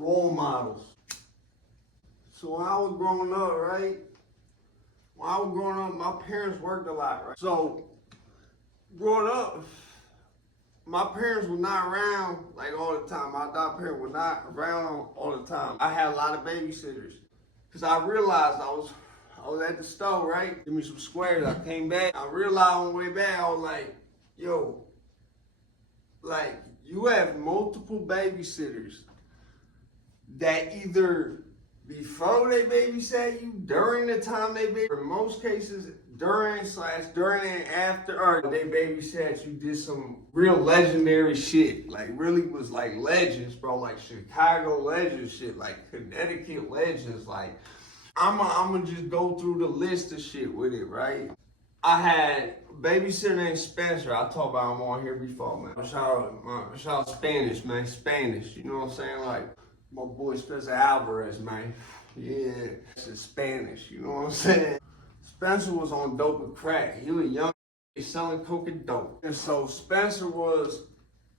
role models. So when I was growing up, right? When I was growing up, my parents worked a lot, right? So growing up, my parents were not around like all the time. My adopted parents were not around all the time. I had a lot of babysitters. Cause I realized I was at the store, right? Give me some squares. I came back. I realized on the way back, I was like, yo, like you have multiple babysitters that either before they babysat you, during the time they babysat, in most cases, during and after, or they babysat you, did some real legendary shit. Like really was like legends, bro. Like Chicago legends shit, like Connecticut legends. Like I'ma just go through the list of shit with it, right? I had a babysitter named Spencer. I talked about him on here before, man. Shout out Spanish, man. Spanish. You know what I'm saying? Like my boy Spencer Alvarez, man. Yeah, it's Spanish. You know what I'm saying? Spencer was on dope and crack. He was young, selling coke and dope. And so Spencer was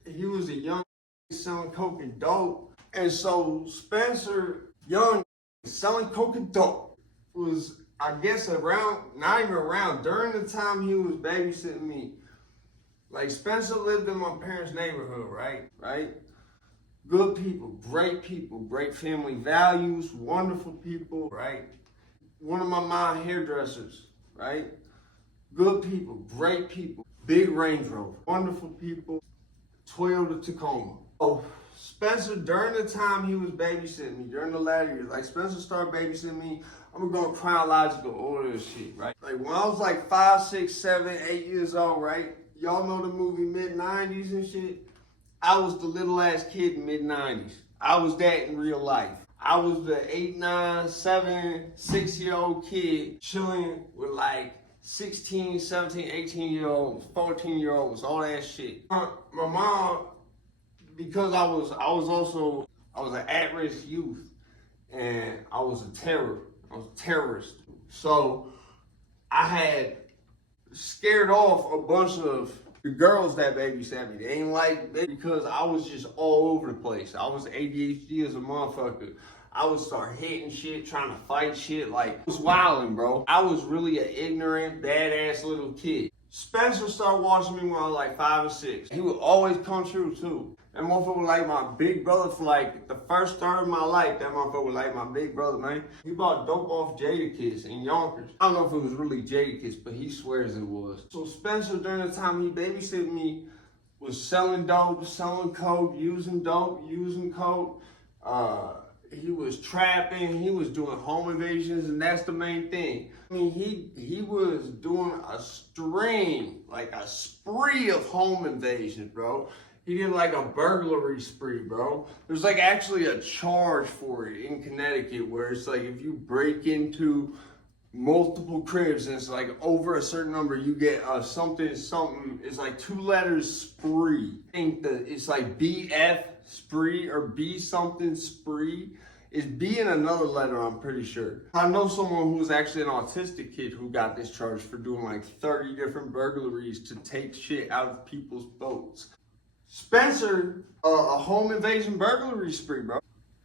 a young selling coke and dope. And so Spencer, young, selling coke and dope, was, I guess, not even around, during the time he was babysitting me. Like Spencer lived in my parents' neighborhood, right? Good people, great family values, wonderful people, right? One of my mom hairdressers, right? Good people, great people, big Range Rover, wonderful people, Toyota Tacoma. Oh, Spencer, during the time he was babysitting me, during the latter years, like Spencer started babysitting me, I'm gonna go chronological order of shit, right? Like when I was like 5, 6, 7, 8 years old, right? Y'all know the movie mid-90s and shit? I was the little ass kid in mid-90s. I was that in real life. I was the 8, 9, 7, 6-year-old kid chilling with like 16, 17, 18-year-olds, 14-year-olds, all that shit. My mom, because I was an at-risk youth and I was a terrorist. So I had scared off a bunch of the girls that babysat me. They ain't like me because I was just all over the place. I was ADHD as a motherfucker. I would start hitting shit, trying to fight shit. Like, I was wilding, bro. I was really an ignorant, badass little kid. Spencer started watching me when I was like 5 or 6. He would always come true too. That motherfucker was like my big brother for like the first third of my life. That motherfucker was like my big brother, man. He bought dope off Jadakiss in Yonkers. I don't know if it was really Jadakiss, but he swears it was. So Spencer, during the time he babysitted me, was selling dope, selling coke, using dope, using coke. He was trapping, he was doing home invasions, and that's the main thing. I mean, he was doing a spree of home invasions, bro. He did like a burglary spree, bro. There's like actually a charge for it in Connecticut where it's like if you break into multiple cribs and it's like over a certain number, you get something, it's like 2 letters spree. I think it's like BF spree or B something spree. It's B in another letter, I'm pretty sure. I know someone who's actually an autistic kid who got this charge for doing like 30 different burglaries to take shit out of people's boats. Spencer, a home invasion burglary spree, bro.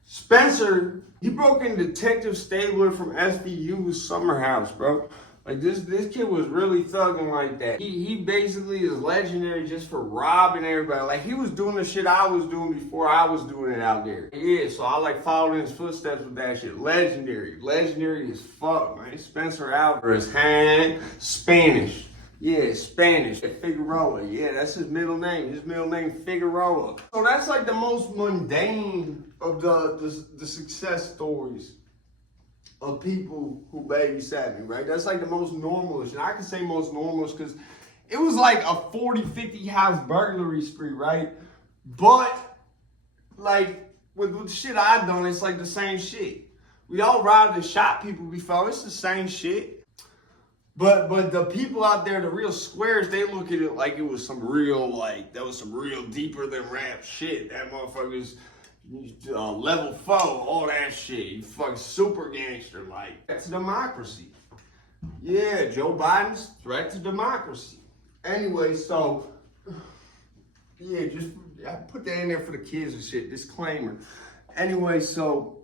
Spencer, he broke in Detective Stabler from SVU's summer house, bro. Like this kid was really thugging like that. He basically is legendary just for robbing everybody. Like he was doing the shit I was doing before I was doing it out there. Yeah, so I like followed in his footsteps with that shit. Legendary as fuck, man. Spencer Alvarez, Spanish. Yeah, Spanish. Figueroa. Yeah, that's his middle name. His middle name Figueroa. So that's like the most mundane of the success stories of people who babysat me, right? That's like the most normalish. And I can say most normalish because it was like a 40, 50 house burglary spree, right? But like with the shit I done, it's like the same shit. We all robbed and shot people before. It's the same shit. But the people out there, the real squares, they look at it like it was some real, like, that was some real deeper than rap shit. That motherfucker's level 4, all that shit. You fucking super gangster, like. That's democracy. Yeah, Joe Biden's threat to democracy. Anyway, so, yeah, I put that in there for the kids and shit, disclaimer. Anyway, so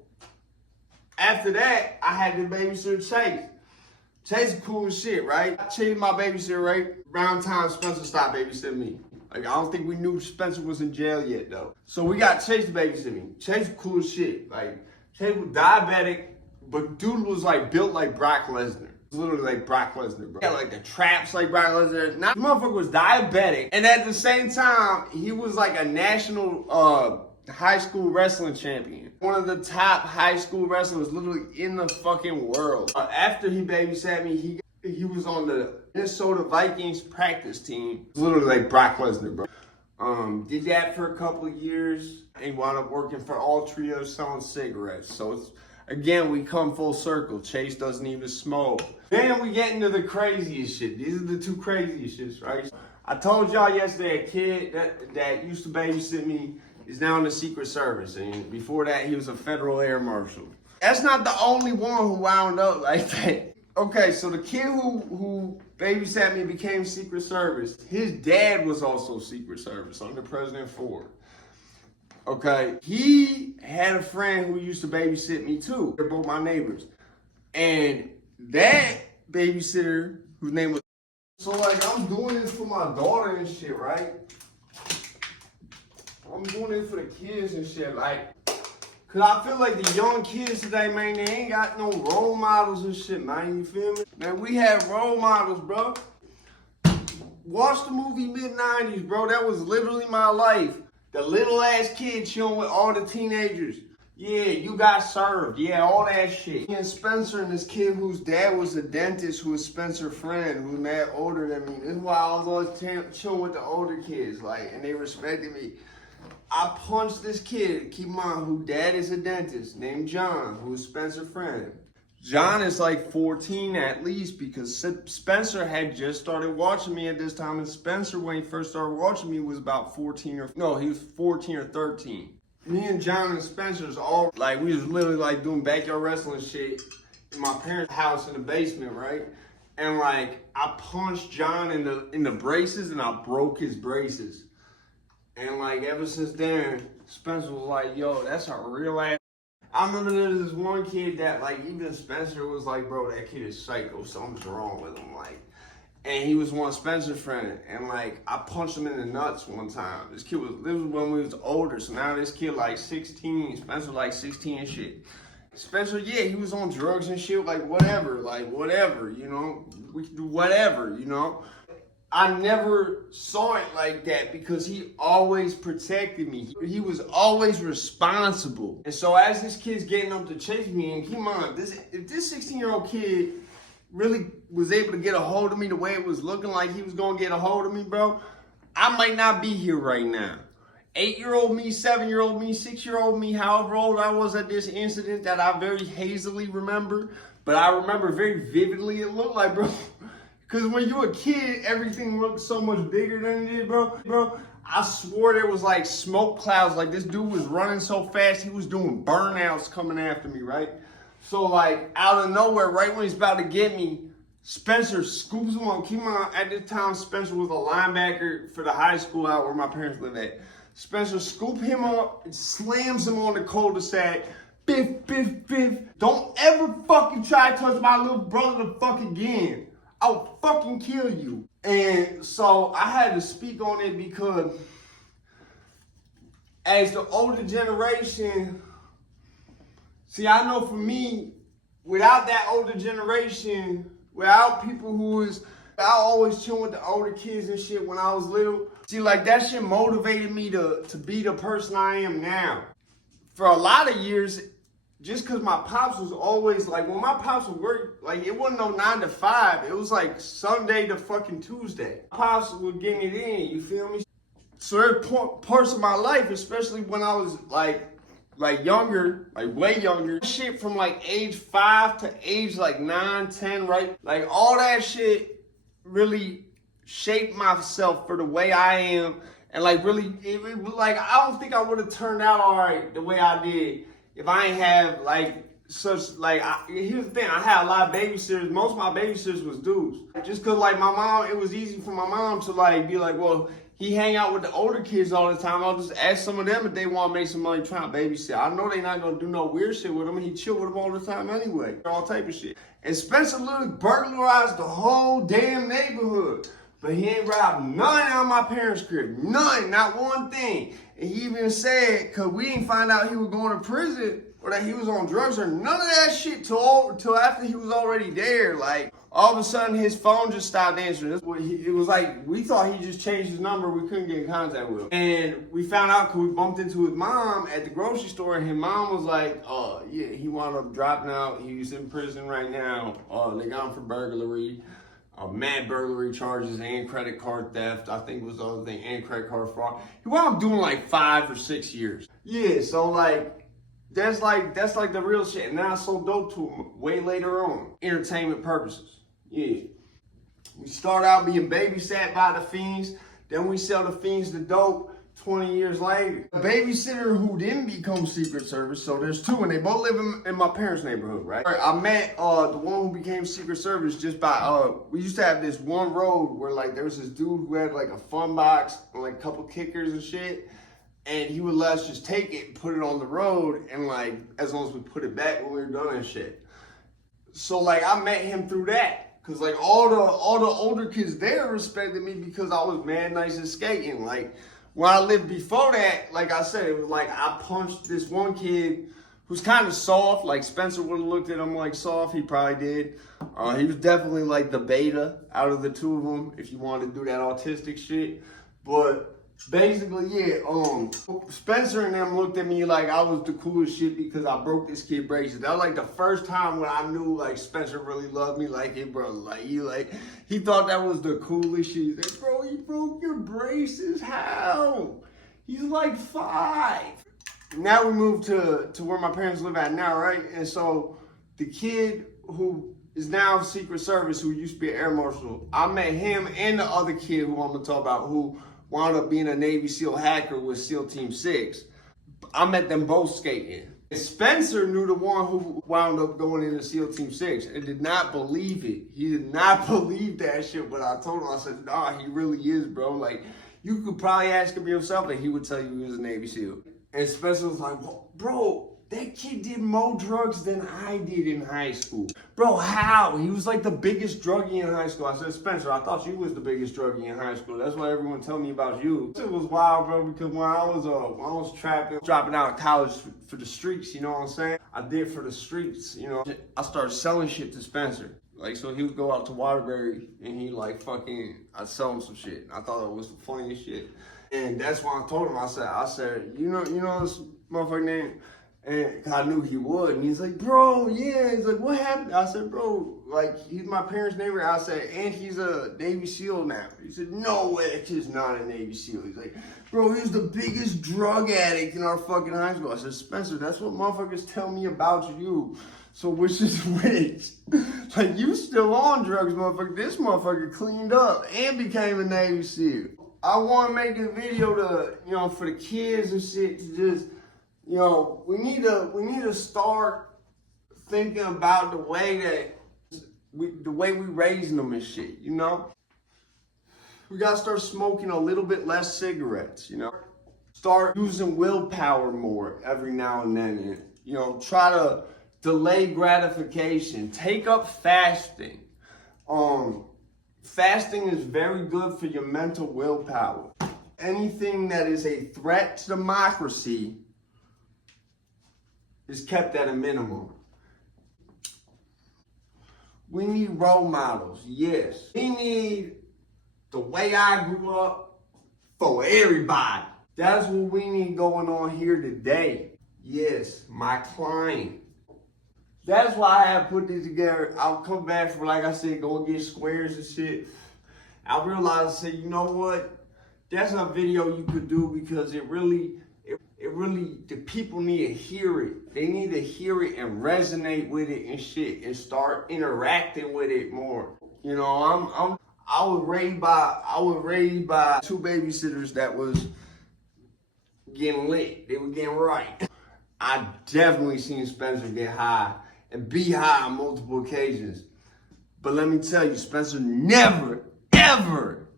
after that, I had to babysit Chase. Chase is cool as shit, right? I changed my babysitter, right? Around time Spencer stopped babysitting me. Like, I don't think we knew Spencer was in jail yet, though. So we got Chase to babysit me. Chase was cool as shit. Like, Chase was diabetic, but dude was like built like Brock Lesnar. Literally like Brock Lesnar, bro. He had like the traps like Brock Lesnar. Now, this motherfucker was diabetic, and at the same time, he was like a national high school wrestling champion. One of the top high school wrestlers literally in the fucking world. After he babysat me, he was on the Minnesota Vikings practice team. Literally like Brock Lesnar, bro. Did that for a couple of years and wound up working for Altria selling cigarettes. So it's, again, we come full circle. Chase doesn't even smoke. Then we get into the craziest shit. These are the two craziest shits, right? I told y'all yesterday a kid that used to babysit me is now in the Secret Service. And before that, he was a federal air marshal. That's not the only one who wound up like that. Okay, so the kid who babysat me became Secret Service. His dad was also Secret Service under President Ford. Okay, he had a friend who used to babysit me too. They're both my neighbors. And that babysitter, whose name was... So like, I'm doing this for my daughter and shit, right? I'm doing it for the kids and shit, like... Cause I feel like the young kids today, man, they ain't got no role models and shit, man, you feel me? Man, we had role models, bro. Watch the movie Mid-90s, bro. That was literally my life. The little ass kid chilling with all the teenagers. Yeah, you got served. Yeah, all that shit. Me and Spencer and this kid whose dad was a dentist who was Spencer's friend, who's mad older than me. This is why I was always chilling with the older kids, like, and they respected me. I punched this kid, keep in mind, who dad is a dentist, named John, who is Spencer's friend. John is like 14 at least, because Spencer had just started watching me at this time, and Spencer, when he first started watching me, was about 14 or, no, he was 14 or 13. Me and John and Spencer's all, like, we was literally like doing backyard wrestling shit in my parents' house in the basement, right? And like, I punched John in the braces, and I broke his braces. And like, ever since then, Spencer was like, yo, that's a real ass. I remember there was this one kid that, like, even Spencer was like, bro, that kid is psycho, something's wrong with him, like. And he was one of Spencer's friends, and like, I punched him in the nuts one time. This was when we was older, so now this kid like 16, Spencer like 16 and shit. Spencer, yeah, he was on drugs and shit, like whatever, you know, we could do whatever, you know. I never saw it like that because he always protected me. He was always responsible. And so as this kid's getting up to chase me, and keep in mind, if this 16-year-old kid really was able to get a hold of me the way it was looking like he was gonna get a hold of me, bro, I might not be here right now. 8-year-old me, 7-year-old me, 6-year-old me, however old I was at this incident that I very hazily remember, but I remember very vividly it looked like, bro. Because when you're a kid, everything looks so much bigger than it is, bro. I swore there was like smoke clouds. Like, this dude was running so fast, he was doing burnouts coming after me, right? So like, out of nowhere, right when he's about to get me, Spencer scoops him on. Keep in mind, at this time, Spencer was a linebacker for the high school out where my parents lived at. Spencer scooped him up and slams him on the cul-de-sac. Biff, biff, biff. Don't ever fucking try to touch my little brother the fuck again. I'll fucking kill you. And so I had to speak on it because as the older generation, see, I know for me, without that older generation, without people I always chill with the older kids and shit when I was little. See, like, that shit motivated me to be the person I am now. For a lot of years, just because my pops was always, like, when my pops would work, like, it wasn't no 9 to 5. It was, like, Sunday to fucking Tuesday. My pops would get it in, you feel me? So there's parts of my life, especially when I was, like younger, like, way younger. Shit from, like, age 5 to age, like, 9, 10, right? Like, all that shit really shaped myself for the way I am. And, like, really, like, I don't think I would have turned out all right the way I did if I ain't have, like, such, like, here's the thing, I had a lot of babysitters. Most of my babysitters was dudes. Just because, like, my mom, it was easy for my mom to, like, be like, well, he hang out with the older kids all the time. I'll just ask some of them if they want to make some money trying to babysit. I know they not going to do no weird shit with him, and he chill with them all the time anyway. All type of shit. And Spencer literally burglarized the whole damn neighborhood. But he ain't robbed none out of my parents' crib. None, not one thing. And he even said, because we didn't find out he was going to prison or that he was on drugs or none of that shit till after he was already there. Like, all of a sudden, his phone just stopped answering. It was like, we thought he just changed his number. We couldn't get in contact with him. And we found out because we bumped into his mom at the grocery store. And his mom was like, yeah, he wound up dropping out. He's in prison right now. They got him for burglary. Mad burglary charges and credit card theft. I think was the other thing, and credit card fraud. He wound up doing like 5 or 6 years. Yeah, so like, that's like the real shit. And now I sold dope to him way later on. Entertainment purposes. Yeah. We start out being babysat by the fiends. Then we sell the fiends the dope 20 years later. A babysitter who didn't become Secret Service, so there's two, and they both live in my parents' neighborhood, right? I met the one who became Secret Service just by, we used to have this one road where like there was this dude who had like a fun box and like a couple kickers and shit. And he would let us just take it and put it on the road, and like, as long as we put it back when we were done and shit. So like, I met him through that. Cause like all the older kids there respected me because I was mad nice at skating. Like, when I lived before that, like I said, it was like I punched this one kid who's kind of soft. Like, Spencer would have looked at him like soft. He probably did. He was definitely like the beta out of the two of them, if you wanted to do that autistic shit. But basically, yeah, Spencer and them looked at me like I was the coolest shit because I broke this kid braces. That was like the first time when I knew like Spencer really loved me like his brother. Like he thought that was the coolest shit. He said, bro, he broke your braces. How? He's like 5. Now we moved to where my parents live at now, right? And so the kid who is now Secret Service, who used to be an air marshal, I met him and the other kid who I'm gonna talk about, who wound up being a Navy SEAL hacker with SEAL Team 6. I met them both skating. And Spencer knew the one who wound up going into SEAL Team 6 and did not believe it. He did not believe that shit, but I told him, I said, nah, he really is, bro. Like, you could probably ask him yourself and he would tell you he was a Navy SEAL. And Spencer was like, well, bro, that kid did more drugs than I did in high school. Bro, how? He was like the biggest druggie in high school. I said, Spencer, I thought you was the biggest druggie in high school. That's why everyone tell me about you. It was wild, bro, because when I was trapping, dropping out of college for the streets, you know what I'm saying? I did for the streets, you know. I started selling shit to Spencer. Like, so he would go out to Waterbury and he like I'd sell him some shit. I thought it was the funniest shit. And that's why I told him, I said, you know this motherfucker name? And I knew he would. And he's like, bro, yeah. He's like, what happened? I said, bro, like, he's my parents' neighbor. I said, and he's a Navy SEAL now. He said, no way, that kid's not a Navy SEAL. He's like, bro, he's the biggest drug addict in our fucking high school. I said, Spencer, that's what motherfuckers tell me about you. So which is which? Like, you still on drugs, motherfucker. This motherfucker cleaned up and became a Navy SEAL. I want to make a video to, you know, for the kids and shit to just, you know, we need to start thinking about the way we raising them and shit, you know? We gotta start smoking a little bit less cigarettes, you know? Start using willpower more every now and then, and, you know, try to delay gratification. Take up fasting. Fasting is very good for your mental willpower. Anything that is a threat to democracy is kept at a minimum. We need role models, yes. We need the way I grew up for everybody. That's what we need going on here today. Yes, my client. That's why I have put this together. I'll come back for, like I said, go get squares and shit. I realized, I said, you know what? That's a video you could do because it really, the people need to hear it. They need to hear it and resonate with it and shit and start interacting with it more. You know, I was raised by 2 babysitters that was getting lit. They were getting right. I definitely seen Spencer get high and be high on multiple occasions. But let me tell you, Spencer never, ever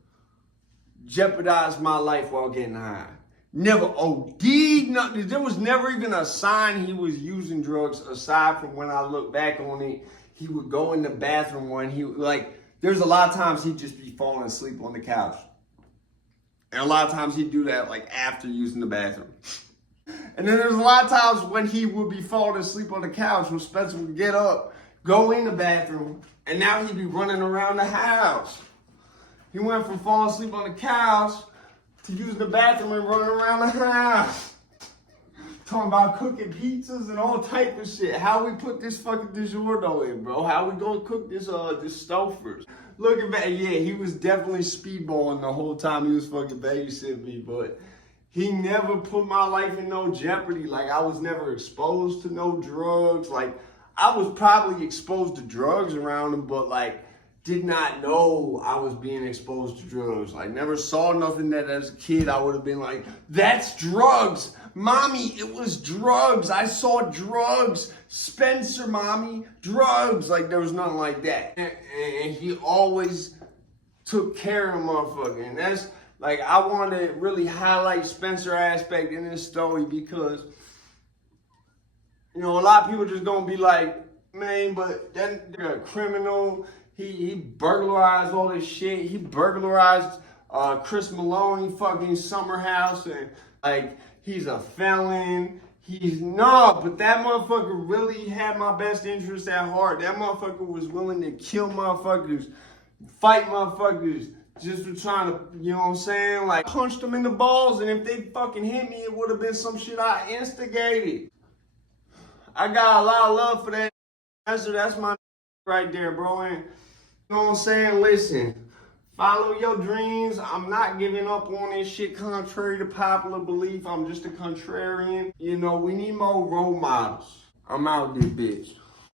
jeopardized my life while getting high. Never OD'd, nothing. There was never even a sign he was using drugs aside from when I look back on it. He would go in the bathroom when there's a lot of times he'd just be falling asleep on the couch. And a lot of times he'd do that after using the bathroom. And then there's a lot of times when he would be falling asleep on the couch when Spencer would get up, go in the bathroom, and now he'd be running around the house. He went from falling asleep on the couch to using the bathroom and running around the house. Talking about cooking pizzas and all type of shit. How we put this fucking DiGiorno in, bro? How we gonna cook this Stouffer's? Looking back, yeah, he was definitely speedballing the whole time he was fucking babysitting me, but he never put my life in no jeopardy. I was never exposed to no drugs. I was probably exposed to drugs around him, but did not know I was being exposed to drugs. Never saw nothing that as a kid I would have been like, that's drugs. Mommy, it was drugs. I saw drugs. Spencer, mommy, drugs. There was nothing like that. And he always took care of motherfucker. And that's, I want to really highlight Spencer aspect in this story because, a lot of people just gonna be like, man, but that nigga a criminal. He burglarized all this shit. He burglarized Chris Maloney fucking summer house and he's a felon. But that motherfucker really had my best interest at heart. That motherfucker was willing to kill motherfuckers, fight motherfuckers just for trying to, you know what I'm saying? Punched them in the balls, and if they fucking hit me, it would have been some shit I instigated. I got a lot of love for that. That's my right there, bro. And you know what I'm saying? Listen, follow your dreams. I'm not giving up on this shit contrary to popular belief. I'm just a contrarian. We need more role models. I'm out this bitch.